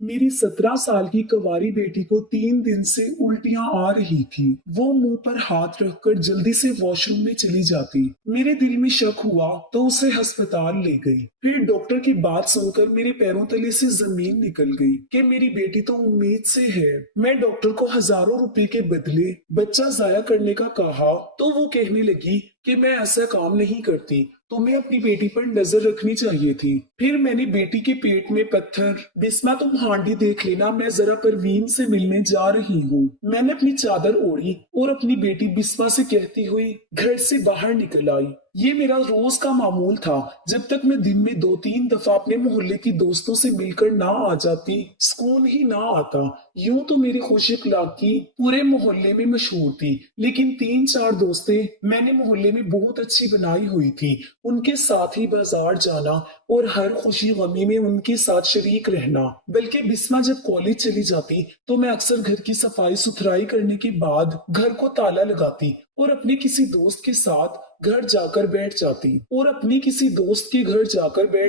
मेरी 17 साल की कवारी बेटी को 3 दिन से उल्टियां आ रही थी। वो मुंह पर हाथ रखकर जल्दी से वॉशरूम में चली जाती। मेरे दिल में शक हुआ तो उसे अस्पताल ले गई। फिर डॉक्टर की बात सुनकर मेरे पैरों तले से जमीन निकल गई कि मेरी बेटी तो उम्मीद से है। मैं डॉक्टर को हजारों रुपए के बदले बच्चा जाया करने का कहा तो वो कहने लगी कि मैं ऐसा काम नहीं करती, तुम्हें अपनी बेटी पर नजर रखनी चाहिए थी। फिर मैंने बेटी के पेट में पत्थर, बिस्मा तुम हांडी देख लेना, मैं जरा परवीन से मिलने जा रही हूँ। मैंने अपनी चादर ओढ़ी और अपनी बेटी बिस्मा से कहती हुई घर से बाहर निकल आई। ये मेरा रोज का मामूल था। जब तक मैं दिन में 2-3 दफा अपने मोहल्ले की दोस्तों से मिलकर ना आ जाती, सुकून ही ना आता। यूं तो मेरी खुश अखलाकी पूरे मोहल्ले में मशहूर थी, लेकिन 3-4 दोस्तें मैंने मोहल्ले में बहुत अच्छी बनाई हुई थी। उनके साथ ही बाजार जाना और हर खुशी गमी में उनके साथ शरीक रहना। बल्कि बिस्मा जब कॉलेज चली जाती तो मैं अक्सर घर की सफाई सुथराई करने के बाद घर को ताला लगाती और अपने किसी दोस्त के साथ घर जाकर बैठ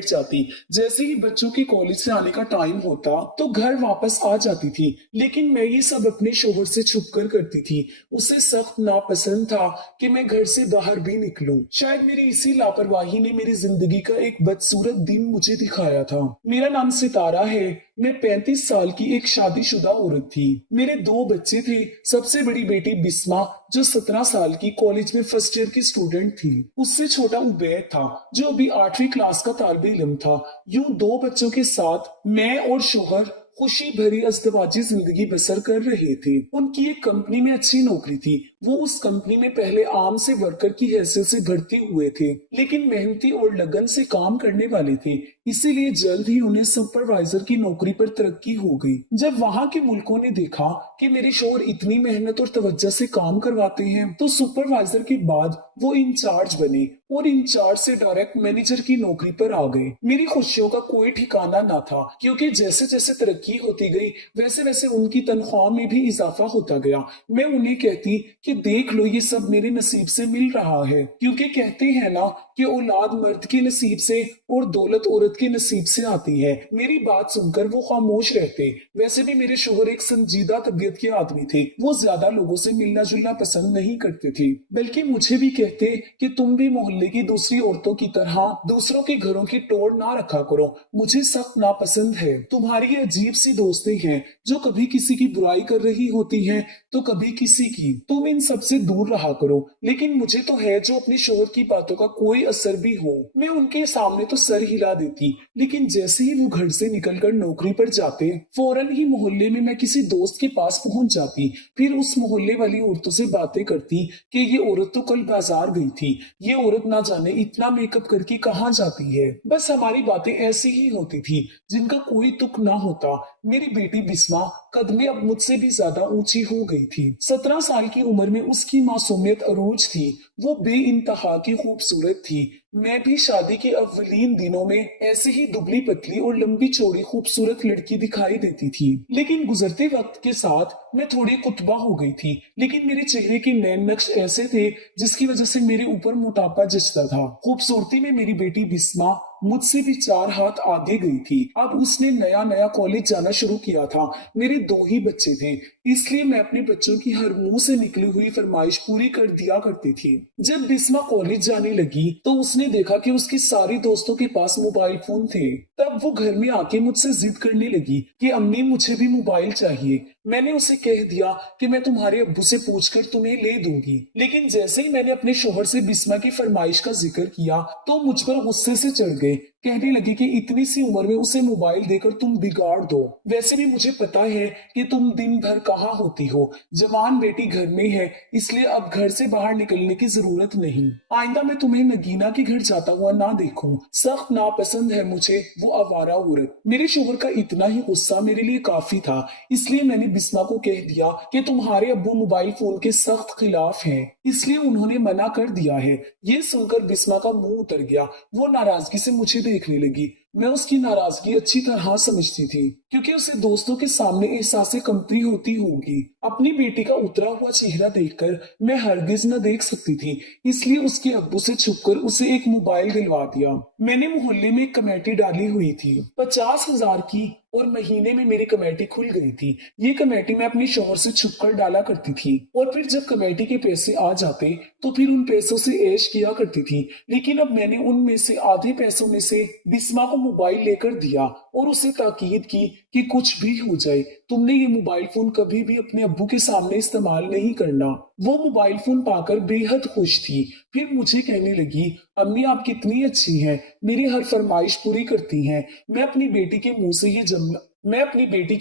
जाती जैसे ही बच्चों के कॉलेज से आने का टाइम होता तो घर वापस आ जाती थी। लेकिन मैं ये सब अपने शोहर से छुप कर करती थी। उसे सख्त नापसंद था कि मैं घर से बाहर भी निकलूं। शायद मेरी इसी लापरवाही ने मेरी जिंदगी का एक बदसूरत दिन मुझे दिखाया था। मेरा नाम सितारा है। मैं 35 साल की एक शादीशुदा औरत थी। मेरे 2 बच्चे थे। सबसे बड़ी बेटी बिस्मा जो 17 साल की कॉलेज में फर्स्ट ईयर की स्टूडेंट थी। उससे छोटा उबैद था जो अभी 8वीं क्लास का तालिबे इल्म था। यूं 2 बच्चों के साथ मैं और शोहर खुशी भरी अज़दवाजी जिंदगी बसर कर रहे थे। उनकी एक कंपनी में अच्छी नौकरी थी। वो उस कंपनी में पहले आम से वर्कर की हैसियत से भर्ती हुए थे, लेकिन मेहनती और लगन से काम करने वाले थे, इसीलिए जल्द ही उन्हें सुपरवाइजर की नौकरी पर तरक्की हो गई। जब वहाँ के मुल्कों ने देखा कि मेरे शोहर इतनी मेहनत और तवज्जो से काम करवाते हैं, तो सुपरवाइजर के बाद वो इंचार्ज बने और इंचार्ज से डायरेक्ट मैनेजर की नौकरी पर आ गए। मेरी खुशियों का कोई ठिकाना ना था, क्योंकि जैसे जैसे तरक्की होती गई वैसे वैसे उनकी तनख्वाह में भी इजाफा होता गया। मैं उन्हें कहती कि देख लो, ये सब मेरे नसीब से मिल रहा है, क्योंकि कहते हैं ना कि औलाद मर्द के नसीब से और दौलत औरत के नसीब से आती है। मेरी बात सुनकर वो खामोश रहते। वैसे भी मेरे शोहर एक संजीदा तबीयत के आदमी थे। वो ज्यादा लोगों से मिलना जुलना पसंद नहीं करते थे, बल्कि मुझे भी कहते कि तुम भी मोहल्ले की दूसरी औरतों की तरह दूसरों के घरों की टोड़ ना रखा करो। मुझे सख्त नापसंद है तुम्हारी ये अजीब सी दोस्तें हैं जो कभी किसी की बुराई कर रही होती हैं तो कभी किसी की। तुम इन सबसे दूर रहा करो। लेकिन मुझे तो है जो अपने शोहर की बातों का कोई असर भी हो। मैं उनके सामने तो सर हिला देती, लेकिन जैसे ही वो घर से निकलकर नौकरी पर जाते, फौरन ही मोहल्ले में मैं किसी दोस्त के पास पहुंच जाती। फिर उस मोहल्ले वाली औरतों से बातें करती कि ये औरत तो कल बाजार गई थी, ये औरत ना जाने इतना मेकअप करके कहाँ जाती है। बस हमारी बातें ऐसी ही होती थी जिनका कोई तुक ना होता। मेरी बेटी बिस्मा कद में अब मुझसे भी ज्यादा ऊंची हो गई थी। 17 साल की उम्र में उसकी मासूमियत अरूज थी। वो बेइंतहा की खूबसूरत थी। मैं भी शादी के अव्वलीन दिनों में ऐसे ही दुबली पतली और लंबी चौड़ी खूबसूरत लड़की दिखाई देती थी। लेकिन गुजरते वक्त के साथ मैं थोड़ी कुतबा हो गई थी। लेकिन मेरे चेहरे के नैन नक्श ऐसे थे जिसकी वजह से मेरे ऊपर मोटापा जचता था। खूबसूरती में मेरी बेटी बिस्मा मुझसे भी 4 हाथ आगे गई थी। अब उसने नया नया कॉलेज जाना शुरू किया था। मेरे 2 ही बच्चे थे, इसलिए मैं अपने बच्चों की हर मुंह से निकली हुई फरमाइश पूरी कर दिया करती थी। जब बिस्मा कॉलेज जाने लगी तो उसने देखा कि उसकी सारी दोस्तों के पास मोबाइल फोन थे। तब वो घर में आके मुझसे जिद करने लगी कि अम्मी मुझे भी मोबाइल चाहिए। मैंने उसे कह दिया कि मैं तुम्हारे अब्बू से पूछकर तुम्हें ले दूंगी। लेकिन जैसे ही मैंने अपने शोहर से बिस्मा की फरमाइश का जिक्र किया तो मुझ पर गुस्से से चढ़ गए। कहने लगे कि इतनी सी उम्र में उसे मोबाइल देकर तुम बिगाड़ दो। वैसे भी मुझे पता है कि तुम दिन भर कहाँ होती हो। जवान बेटी घर में है, इसलिए अब घर से बाहर निकलने की जरूरत नहीं। आइंदा मैं तुम्हें नगीना के घर जाता हुआ ना देखूं। सख्त नापसंद है मुझे वो आवारा औरत। मेरे शोहर का इतना ही गुस्सा मेरे लिए काफी था, इसलिए मैंने बिस्मा को कह दिया कि तुम्हारे अब्बू मोबाइल फोन के सख्त खिलाफ हैं, इसलिए उन्होंने मना कर दिया है। ये सुनकर बिस्मा का मुंह उतर गया। वो नाराजगी से मुझे देखने लगी। मैं उसकी नाराजगी अच्छी तरह समझती थी, क्योंकि उसे दोस्तों के सामने एहसास कमतरी होती होगी। अपनी बेटी का उतरा हुआ चेहरा देखकर मैं हरगिज न देख सकती थी, इसलिए उसके अब्बू से छुपकर उसे एक मोबाइल दिलवा दिया। मैंने मोहल्ले में एक कमेटी डाली हुई थी, 50,000 की और महीने में मेरी कमेटी खुल गई थी। ये कमेटी मैं अपने शौहर से छुपकर डाला करती थी और फिर जब कमेटी के पैसे आ जाते तो फिर उन पैसों से ऐश किया करती थी। लेकिन अब मैंने उनमें से आधे पैसों में से बिस्मा को मोबाइल लेकर दिया और उसे ताकीद की कि कुछ भी हो जाए, तुमने ये मोबाइल फोन कभी भी अपने अब्बू के सामने इस्तेमाल नहीं करना। वो मोबाइल फोन पाकर बेहद खुश थी। फिर मुझे कहने लगी, अम्मी आप कितनी अच्छी हैं, मेरी हर फरमाइश पूरी करती हैं। मैं अपनी बेटी के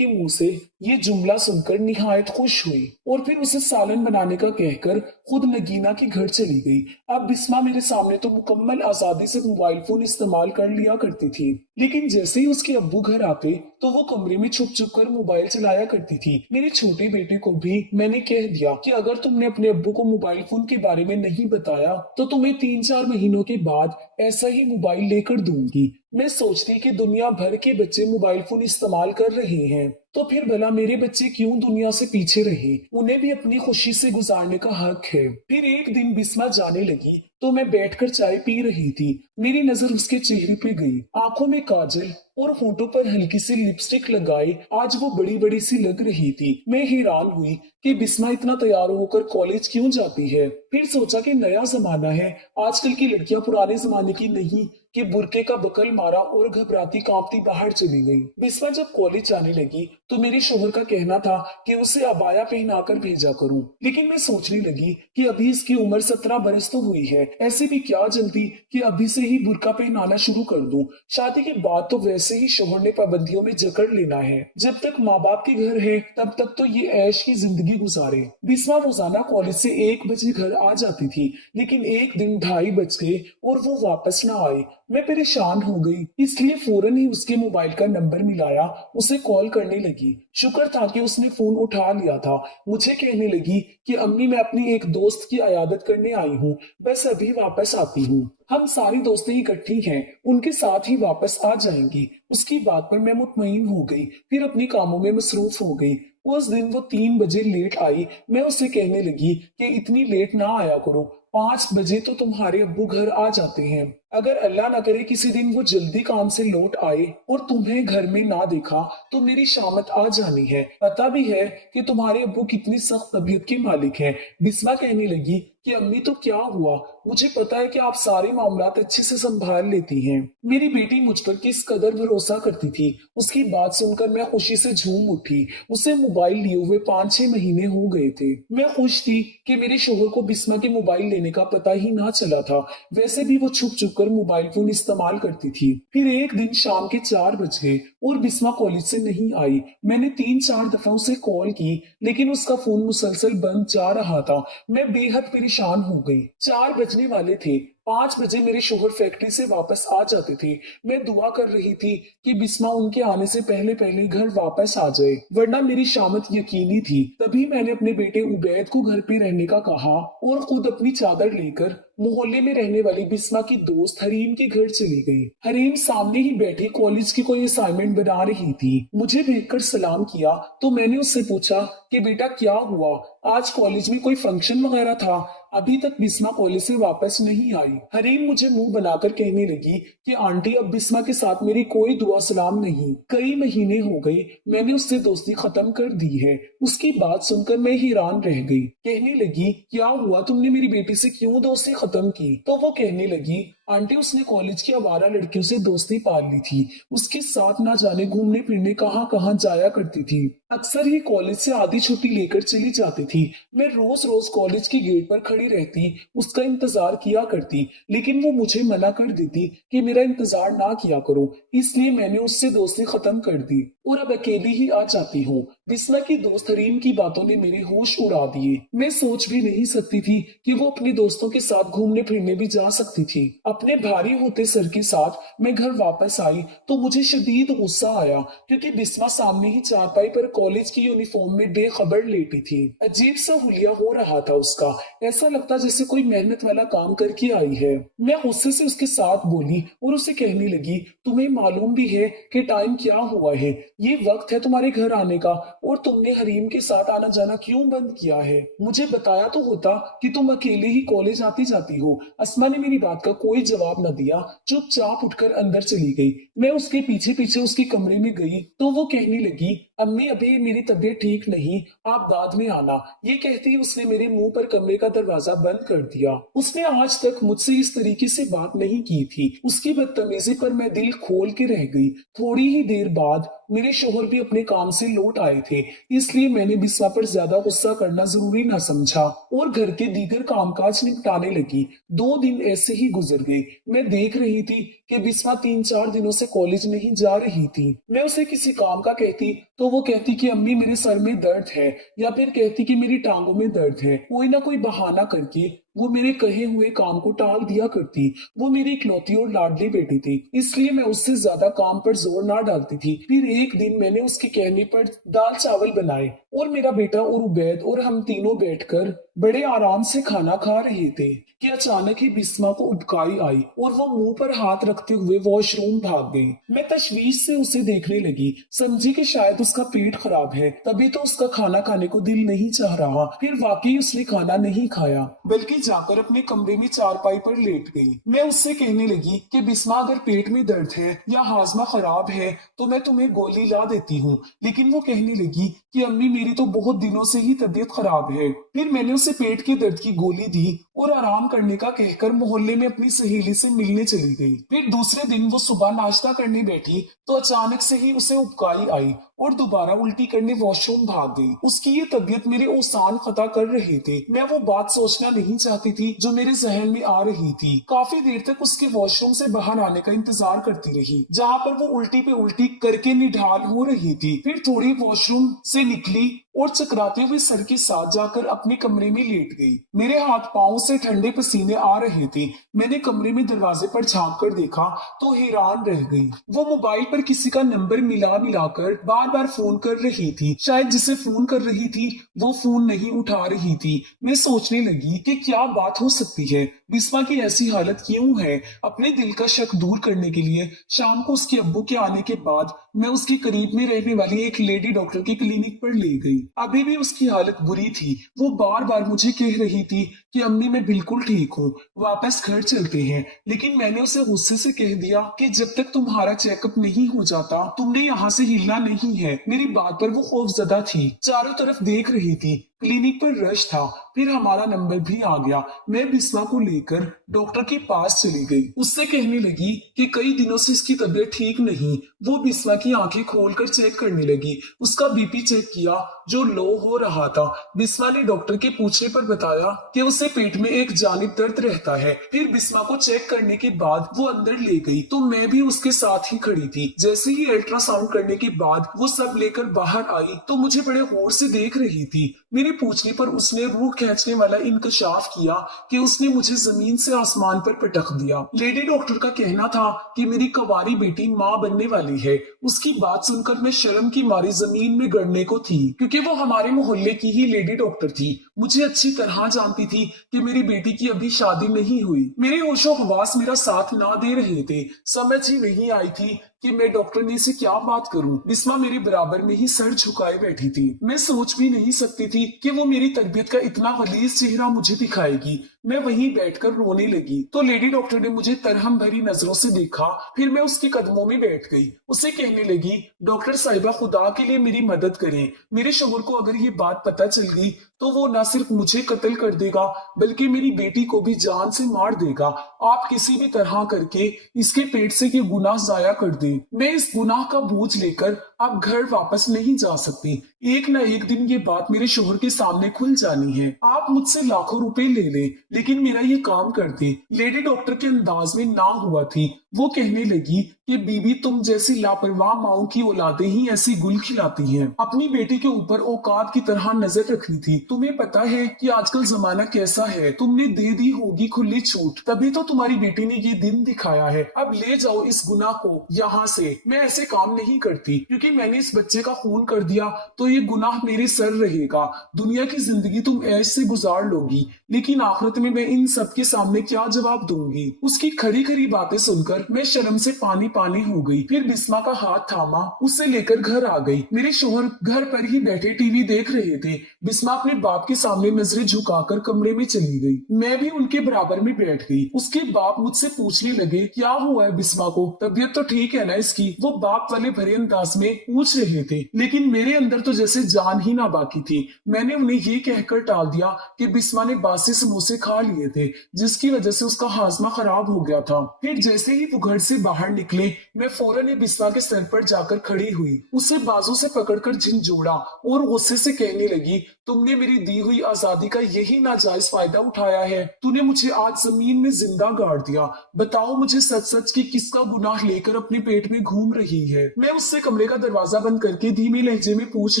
मुंह से ये जुमला सुनकर निहायत खुश हुई और फिर उसे सालन बनाने का कहकर खुद नगीना के घर चली गई। अब बिस्मा मेरे सामने तो मुकम्मल आजादी से मोबाइल फोन इस्तेमाल कर लिया करती थी, लेकिन जैसे ही उसके अब्बू घर आते तो वो कमरे में छुप छुप कर मोबाइल चलाया करती थी। मेरे छोटे बेटे को भी मैंने कह दिया कि अगर तुमने अपने अब्बू को मोबाइल फोन के बारे में नहीं बताया तो तुम्हें 3-4 महीनों के बाद ऐसा ही मोबाइल लेकर दूंगी। मैं सोचती कि दुनिया भर के बच्चे मोबाइल फोन इस्तेमाल कर रहे हैं, तो फिर भला मेरे बच्चे क्यों दुनिया से पीछे रहे, उन्हें भी अपनी खुशी से गुजारने का हक है। फिर एक दिन बिस्मा जाने लगी तो मैं बैठकर चाय पी रही थी। मेरी नजर उसके चेहरे पे गई। आंखों में काजल और होठों पर हल्की सी लिपस्टिक लगाए आज वो बड़ी बड़ी सी लग रही थी। मैं हैरान हुई कि बिस्मा इतना तैयार होकर कॉलेज क्यों जाती है। फिर सोचा कि नया जमाना है, आजकल की लड़कियां पुराने जमाने की नहीं कि बुरके का बकल मारा और घबराती कांपती बाहर चली गई। बिस्मा जब कॉलेज जाने लगी तो मेरे शोहर का कहना था कि उसे अबाया पहनाकर भेजा करूं, लेकिन मैं सोचने लगी कि अभी इसकी उम्र 17 बरस तो हुई है, ऐसे भी क्या जल्दी कि अभी से ही बुरका पहनाना शुरू कर दूं। शादी के बाद तो वैसे ही शोहर ने पाबंदियों में जकड़ लेना है, जब तक माँ बाप के घर है तब तक तो ये ऐश की जिंदगी गुजारे। बिस्मा रोजाना कॉलेज से 1 बजे घर आ जाती थी, लेकिन एक दिन 2:30 बज गए और वो वापस न आई। मैं परेशान हो गई, इसलिए फौरन ही उसके मोबाइल का नंबर मिलाया, उसे कॉल करने लगी। शुक्र था कि उसने फोन उठा लिया था। मुझे कहने लगी कि अम्मी मैं अपनी एक दोस्त की अयादत करने आई हूँ, बस अभी वापस आती हूँ। हम सारी दोस्तें इकट्ठी हैं, उनके साथ ही वापस आ जाएंगी। उसकी बात पर मैं मुतमईन हो गई, फिर अपने कामों में मसरूफ हो गई। उस दिन वो 3 बजे लेट आई। मैं उससे कहने लगी कि इतनी लेट ना आया करो, 5 बजे तो तुम्हारे अब्बू घर आ जाते हैं। अगर अल्लाह ना करे किसी दिन वो जल्दी काम से लौट आए और तुम्हें घर में ना देखा तो मेरी शामत आ जानी है। पता भी है कि तुम्हारे अब्बू कितनी सख्त तबीयत के मालिक हैं। बिस्मा कहने लगी कि अम्मी तो क्या हुआ, मुझे पता है कि आप सारे मामलात अच्छे से संभाल लेती हैं। मेरी बेटी मुझ पर किस कदर भरोसा करती थी। उसकी बात सुनकर मैं खुशी से झूम उठी। उसे मोबाइल लिए हुए 5-6 महीने हो गए थे। मैं खुश थी कि मेरे शोहर को बिस्मा के मोबाइल लेने का पता ही ना चला था। वैसे भी वो छुप छुप कर मोबाइल फोन इस्तेमाल करती थी। फिर एक दिन शाम के 4 बज गए और बिस्मा कॉलेज से नहीं आई। मैंने 3-4 दफा उसे कॉल की, लेकिन उसका फोन मुसलसल बंद जा रहा था। मैं बेहद परेशान हो गई। 4 बजने वाले थे। 5 बजे मेरे शोहर फैक्ट्री से वापस आ जाते थे। मैं दुआ कर रही थी कि बिस्मा उनके आने से पहले पहले घर वापस आ जाए, वरना मेरी शामत यकीनी थी। तभी मैंने अपने बेटे उबैद को घर पे रहने का कहा और खुद अपनी चादर लेकर मोहल्ले में रहने वाली बिस्मा की दोस्त हरीम के घर चली गई। हरीम सामने ही बैठी कॉलेज की कोई असाइनमेंट बना रही थी। मुझे देखकर सलाम किया तो मैंने उससे पूछा कि बेटा क्या हुआ, आज कॉलेज में कोई फंक्शन वगैरह था? अभी तक बिस्मा कॉलेज से वापस नहीं आई। हरीम मुझे मुंह बनाकर कहने लगी कि आंटी अब बिस्मा के साथ मेरी कोई दुआ सलाम नहीं, कई महीने हो गए मैंने उससे दोस्ती खत्म कर दी है। उसकी बात सुनकर मैं हैरान रह गई। कहने लगी क्या हुआ, तुमने मेरी बेटी से क्यों दोस्ती खत्म की? तो वो कहने लगी आंटी उसने कॉलेज की आवारा लड़कियों से दोस्ती पाल ली थी, उसके साथ ना जाने घूमने फिरने कहाँ कहाँ जाया करती थी। अक्सर ही कॉलेज से आधी छुट्टी लेकर चली जाती थी। मैं रोज रोज कॉलेज के गेट पर खड़ी रहती, उसका इंतजार किया करती, लेकिन वो मुझे मना कर देती कि मेरा इंतजार ना किया करो। इसलिए मैंने उससे दोस्ती खत्म कर दी और अब अकेली ही आ जाती हूँ। बिस्मा की दोस्त हरीम की बातों ने मेरे होश उड़ा दिए। मैं सोच भी नहीं सकती थी कि वो अपने दोस्तों के साथ घूमने फिरने भी जा सकती थी। अपने भारी होते सर के साथ मैं घर वापस आई तो मुझे शदीद गुस्सा आया, क्योंकि बिस्मा सामने ही चारपाई पर कॉलेज की यूनिफॉर्म में बेखबर लेटी थी। अजीब सा हुलिया हो रहा था उसका, ऐसा लगता जैसे कोई मेहनत वाला काम करके आई है। मैं गुस्से से उसके साथ बोली और उसे कहने लगी तुम्हें मालूम भी है कि टाइम क्या हुआ है, ये वक्त है तुम्हारे घर आने का और तुमने हरीम के साथ आना जाना क्यों बंद किया है? मुझे बताया तो होता कि तुम अकेले ही कॉलेज आती जाती हो। अस्मा ने मेरी बात का कोई जवाब न दिया, चुपचाप उठकर अंदर चली गई। मैं उसके पीछे पीछे उसके कमरे में गई तो वो कहने लगी, अम्मी अभी मेरी तबीयत ठीक नहीं, आप बाद में आना। ये कहते ही उसने मेरे मुंह पर कमरे का दरवाजा बंद कर दिया। उसने आज तक मुझसे इस तरीके से बात नहीं की थी। उसकी बदतमीजी पर मैं दिल खोल के रह गई। थोड़ी ही देर बाद मेरे शोहर भी अपने काम से लौट आए थे, इसलिए मैंने बिस्वा पर ज्यादा गुस्सा करना जरूरी ना समझा और घर के दीगर कामकाज निपटाने लगी। 2 दिन ऐसे ही गुजर गए। मैं देख रही थी कि बिस्वा 3-4 दिनों से कॉलेज नहीं जा रही थी। मैं उसे किसी काम का कहती तो वो कहती कि अम्मी मेरे सर में दर्द है, या फिर कहती कि मेरी टांगों में दर्द है। कोई ना कोई बहाना करके वो मेरे कहे हुए काम को टाल दिया करती। वो मेरी इकलौती और लाडली बेटी थी, इसलिए मैं उससे ज्यादा काम पर जोर ना डालती थी। फिर एक दिन मैंने उसके कहने पर दाल चावल बनाए और मेरा बेटा और उबैद और हम तीनों बैठकर बड़े आराम से खाना खा रहे थे कि अचानक ही बिस्मा को उबकाई आई और वो मुंह पर हाथ रखते हुए वॉशरूम भाग गई। मैं तशवीश से उसे देखने लगी, समझी कि शायद उसका पेट खराब है, तभी तो उसका खाना खाने को दिल नहीं चाह रहा। फिर वाकई उसने खाना नहीं खाया, बल्कि जाकर अपने कमरे में चारपाई पर लेट गई। मैं उससे कहने लगी कि बिस्मा अगर पेट में दर्द है या हाजमा खराब है तो मैं तुम्हें गोली ला देती हूँ, लेकिन वो कहने लगी कि अम्मी मेरी तो बहुत दिनों से ही तबीयत खराब है। फिर मैंने उसे पेट के दर्द की गोली दी और आराम करने का कहकर मोहल्ले में अपनी सहेली से मिलने चली गई। फिर दूसरे दिन वो सुबह नाश्ता करने बैठी तो अचानक से ही उसे उबकाई आई और दोबारा उल्टी करने वॉशरूम भाग गई। उसकी ये तबीयत मेरे ओसान खता कर रहे थे। मैं वो बात सोचना नहीं चाहती थी जो मेरे जहन में आ रही थी। काफी देर तक उसके वॉशरूम से बाहर आने का इंतजार करती रही, जहाँ पर वो उल्टी पे उल्टी करके निढाल हो रही थी। फिर थोड़ी वॉशरूम से निकली और चकराते हुए सर के साथ जाकर अपने कमरे में लेट गई। मेरे हाथ पांव से ठंडे पसीने आ रहे थे। मैंने कमरे में दरवाजे पर झांक कर देखा तो हैरान रह गई। वो मोबाइल पर किसी का नंबर मिला मिलाकर बार बार फोन कर रही थी। शायद जिसे फोन कर रही थी वो फोन नहीं उठा रही थी। मैं सोचने लगी कि क्या बात हो सकती है, बिस्मा की ऐसी हालत क्यों है। अपने दिल का शक दूर करने के लिए शाम को उसके अब्बू के आने के बाद मैं उसके करीब में रहने वाली एक लेडी डॉक्टर की क्लिनिक पर ले गई। अभी भी उसकी हालत बुरी थी। वो बार बार मुझे कह रही थी कि अम्मी मैं बिल्कुल ठीक हूँ, वापस घर चलते हैं। लेकिन मैंने उसे गुस्से से कह दिया कि जब तक तुम्हारा चेकअप नहीं हो जाता तुमने यहाँ से हिलना नहीं है। मेरी बात पर वो खौफजदा थी, चारों तरफ देख रही थी। क्लिनिक पर रश था। फिर हमारा नंबर भी आ गया। मैं बिस्मा को लेकर डॉक्टर के पास चली गई। उससे कहने लगी कि कई दिनों से इसकी तबीयत ठीक नहीं। वो बिस्मा की आंखें खोलकर चेक करने लगी। उसका बीपी चेक किया जो लो हो रहा था। बिस्मा ने डॉक्टर के पूछने पर बताया कि उसे पेट में एक जानिब दर्द रहता है। फिर बिस्मा को चेक करने के बाद वो अंदर ले गई तो मैं भी उसके साथ ही खड़ी थी। जैसे ही अल्ट्रासाउंड करने के बाद वो सब लेकर बाहर आई तो मुझे बड़े गौर से देख रही थी। मेरे पूछने पर उसने रूह खींचने वाला इंकशाफ किया कि उसने मुझे जमीन से आसमान पर पटक दिया। लेडी डॉक्टर का कहना था कि मेरी कवारी बेटी माँ बनने वाली है। उसकी बात सुनकर मैं शर्म की मारी जमीन में गड़ने को थी, क्योंकि वो हमारे मोहल्ले की ही लेडी डॉक्टर थी। मुझे अच्छी तरह जानती थी कि मेरी बेटी की अभी शादी नहीं हुई। मेरे होशो हवास मेरा साथ ना दे रहे थे। समझ ही नहीं आई थी कि मैं डॉक्टरनी से क्या बात करूं। बिस्मा मेरे बराबर में ही सर झुकाए बैठी थी। मैं सोच भी नहीं सकती थी कि वो मेरी तरबियत का इतना गलीज चेहरा मुझे दिखाएगी। मैं वहीं बैठकर रोने लगी तो लेडी डॉक्टर ने मुझे तरहम भरी नजरों से देखा। फिर मैं उसके कदमों में बैठ गई। उसे कहने लगी, डॉक्टर साहिबा खुदा के लिए मेरी मदद करें। मेरे शोहर को अगर ये बात पता चल गई तो वो न सिर्फ मुझे कत्ल कर देगा बल्कि मेरी बेटी को भी जान से मार देगा। आप किसी भी तरह करके इसके पेट से ये गुनाह जाया कर दे। मैं इस गुनाह का बोझ लेकर अब घर वापस नहीं जा सकती। एक न एक दिन ये बात मेरे शोहर के सामने खुल जानी है। आप मुझसे लाखों रुपए ले लें लेकिन मेरा ये काम कर दे। लेडी डॉक्टर के अंदाज में ना हुआ थी। वो कहने लगी कि बीबी तुम जैसी लापरवाह माओ की औलादें ही ऐसी गुल खिलाती हैं। अपनी बेटी के ऊपर औकात की तरह नजर रखनी थी। तुम्हें पता है कि आजकल जमाना कैसा है। तुमने दे दी होगी खुली छूट, तभी तो तुम्हारी बेटी ने ये दिन दिखाया है। अब ले जाओ इस गुनाह को यहाँ से। मैं ऐसे काम नहीं करती क्योंकि मैंने इस बच्चे का खून कर दिया तो ये गुनाह मेरे सर रहेगा। दुनिया की जिंदगी तुम ऐश से गुजार लोगी, लेकिन आखिरत में मैं इन सब के सामने क्या जवाब दूंगी। उसकी खरी खरी बातें सुनकर मैं शर्म से पानी पानी हो गई। फिर बिस्मा का हाथ थामा, उसे लेकर घर आ गई। मेरे शोहर घर पर ही बैठे टीवी देख रहे थे। बिस्मा अपने बाप के सामने नजरें झुकाकर कमरे में चली गई। मैं भी उनके बराबर में बैठ गई। उसके बाप मुझसे पूछने लगे, क्या हुआ है बिस्मा को, तबीयत तो ठीक है ना इसकी? वो बाप वाले भरे अंदाज में पूछ रहे थे, लेकिन मेरे अंदर तो जैसे जान ही ना बाकी थी। मैंने उन्हें ये कहकर टाल दिया कि बिस्मा ने बासी समोसे खा लिए थे, जिसकी वजह से उसका हाजमा खराब हो गया था। फिर जैसे ही वो घर से बाहर निकले, मैं फौरन ही बिस्मा के सर पर जाकर खड़ी हुई, उसे बाजू से पकड़कर झिंझोड़ा और गुस्से से कहने लगी, तुमने मेरी दी हुई आजादी का यही नाजायज फायदा उठाया है। तूने मुझे आज जमीन में जिंदा गाड़ दिया। बताओ मुझे सच सच कि किसका गुनाह लेकर अपने पेट में घूम रही है। मैं उससे कमरे का दरवाजा बंद करके धीमे लहजे में पूछ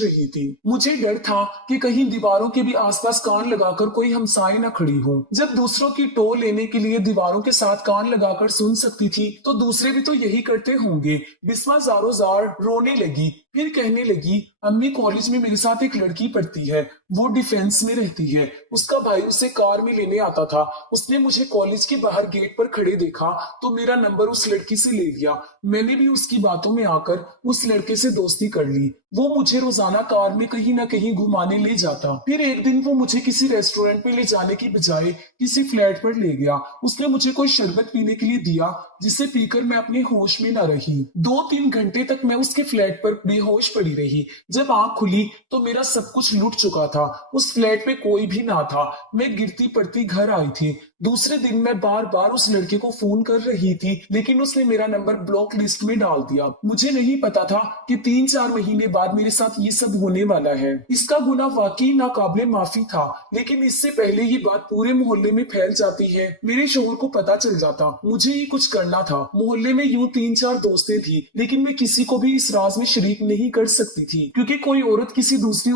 रही थी। मुझे डर था कि कहीं दीवारों के भी आसपास कान लगाकर कोई हमसाए न खड़ी हो। जब दूसरों की टो लेने के लिए दीवारों के साथ कान लगाकर सुन सकती थी, तो दूसरे भी तो यही करते होंगे। बिस्मा जारो जार रोने लगी, फिर कहने लगी, अम्मी कॉलेज में मेरे साथ एक लड़की पढ़ती है, वो डिफेंस में रहती है। उसका भाई उसे कार में लेने आता था। उसने मुझे कॉलेज के बाहर गेट पर खड़े देखा तो मेरा नंबर उस लड़की से ले लिया। मैंने भी उसकी बातों में आकर उस लड़के से दोस्ती कर ली। वो मुझे रोजाना कार में कहीं ना कहीं घुमाने ले जाता। फिर एक दिन वो मुझे किसी रेस्टोरेंट में ले जाने की बजाय किसी फ्लैट पर ले गया। उसने मुझे कोई शरबत पीने के लिए दिया, जिसे पीकर मैं अपने होश में न रही। 2-3 घंटे तक मैं उसके फ्लैट पर बेहोश पड़ी रही। जब आंख खुली तो मेरा सब कुछ लूट चुका था। उस फ्लैट में कोई भी ना था। मैं गिरती पड़ती घर आई थी। दूसरे दिन मैं बार बार उस लड़के को फोन कर रही थी, लेकिन उसने मेरा नंबर ब्लॉक लिस्ट में डाल दिया। मुझे नहीं पता था कि 3-4 महीने बाद मेरे साथ ये सब होने वाला है। इसका गुनाह वाकई नाकाबिले माफी था, लेकिन इससे पहले ये बात पूरे मोहल्ले में फैल जाती है। मेरे शोहर को पता चल जाता। मुझे ही कुछ करना था। मोहल्ले में यूं 3-4 दोस्तें थी, लेकिन मैं किसी को भी इस राज में शरीक नहीं कर सकती थी, क्योंकि कोई औरत किसी दूसरी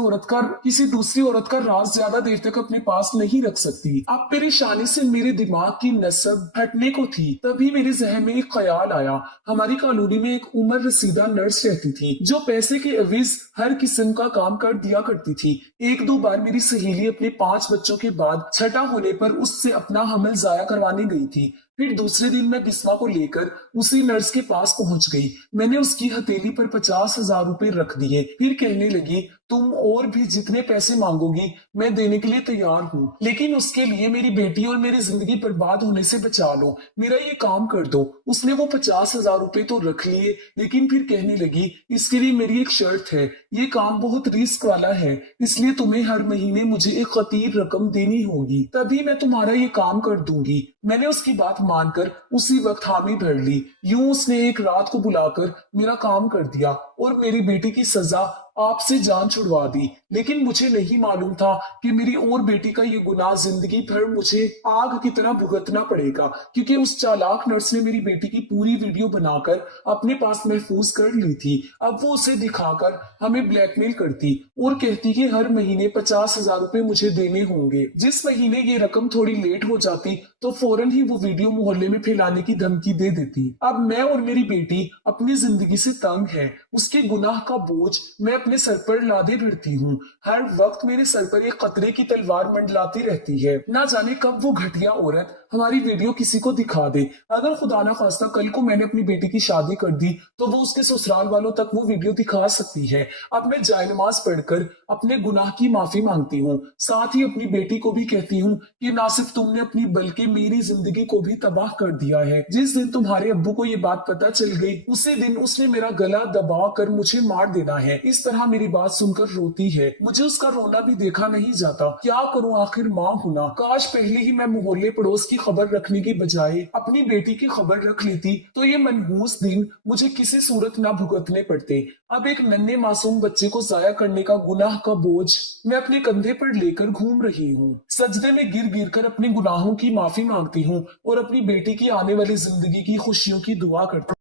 औरत का राज ज्यादा देर तक अपने पास नहीं रख सकती। अब परेशानी से मेरे दिमाग की नस्ब हटने को थी। तभी मेरे जहन में एक ख्याल आया। हमारी कॉलोनी में एक उम्र रसीदा नर्स रहती थी, जो पैसे के एवज हर किस्म का काम कर दिया करती थी। 1-2 बार मेरी सहेली अपने 5 बच्चों के बाद छठा होने पर उससे अपना हमल जाया करवाने गई थी। फिर दूसरे दिन मैं बिस्मा को लेकर उसी नर्स के पास पहुंच गई। मैंने उसकी हथेली पर 50,000 रुपए रख दिए। फिर कहने लगी, तुम और भी जितने पैसे मांगोगी मैं देने के लिए तैयार हूँ, लेकिन उसके लिए मेरी बेटी और मेरी जिंदगी बर्बाद होने से बचा लो। मेरा ये काम कर दो। उसने वो 50,000 रुपए तो रख लिए, लेकिन फिर कहने लगी, इसके लिए मेरी एक शर्त है। ये काम बहुत रिस्क वाला है, इसलिए तुम्हें हर महीने मुझे एक खतीब रकम देनी होगी, तभी मैं तुम्हारा ये काम कर दूंगी। मैंने उसकी बात मानकर उसी वक्त हामी भर ली। यूं उसने एक रात को बुलाकर मेरा काम कर दिया और मेरी बेटी की सजा आपसे जान छुड़वा दी। लेकिन मुझे नहीं मालूम था कि मेरी और बेटी का ये गुनाह जिंदगी भर मुझे आग की तरह भुगतना पड़ेगा, क्योंकि उस चालाक नर्स ने मेरी बेटी की पूरी वीडियो बनाकर अपने पास महफूज कर ली थी। अब वो उसे दिखाकर हमें ब्लैकमेल करती और कहती कि हर महीने 50,000 रुपए मुझे देने होंगे। जिस महीने ये रकम थोड़ी लेट हो जाती तो फौरन ही वो वीडियो मोहल्ले में फैलाने की धमकी दे देती। अब मैं और मेरी बेटी अपनी जिंदगी से तंग है। उसके गुनाह का बोझ मैं अपने सर पर लादे फिरती हूँ। हर वक्त मेरे सर पर एक खतरे की तलवार मंडलाती रहती है। ना जाने कब वो घटिया औरत हमारी वीडियो किसी को दिखा दे। अगर खुदा ना खास्ता कल को मैंने अपनी बेटी की शादी कर दी तो वो उसके ससुराल वालों तक वो वीडियो दिखा सकती है। अब मैं जायनमाज पढ़कर अपने गुनाह की माफी मांगती हूँ। साथ ही अपनी बेटी को भी कहती हूँ कि ना सिर्फ तुमने अपनी बल्कि मेरी जिंदगी को भी तबाह कर दिया है। जिस दिन तुम्हारे अब्बू को ये बात पता चल गई, उसी दिन उसने मेरा गला दबा कर मुझे मार देना है। इस तरह मेरी बात सुनकर रोती है। मुझे उसका रोना भी देखा नहीं जाता। क्या करूं, आखिर माँ हूं ना। काश पहले ही मैं मोहल्ले पड़ोस की खबर रखने की बजाय अपनी बेटी की खबर रख लेती तो ये मनहूस दिन मुझे किसी सूरत ना भुगतने पड़ते। अब एक नन्हे मासूम बच्चे को जाया करने का गुनाह का बोझ मैं अपने कंधे पर लेकर घूम रही हूँ। सजदे में गिर गिर कर अपने गुनाहों की माफी मांगती हूँ और अपनी बेटी की आने वाली जिंदगी की खुशियों की दुआ करती हूँ।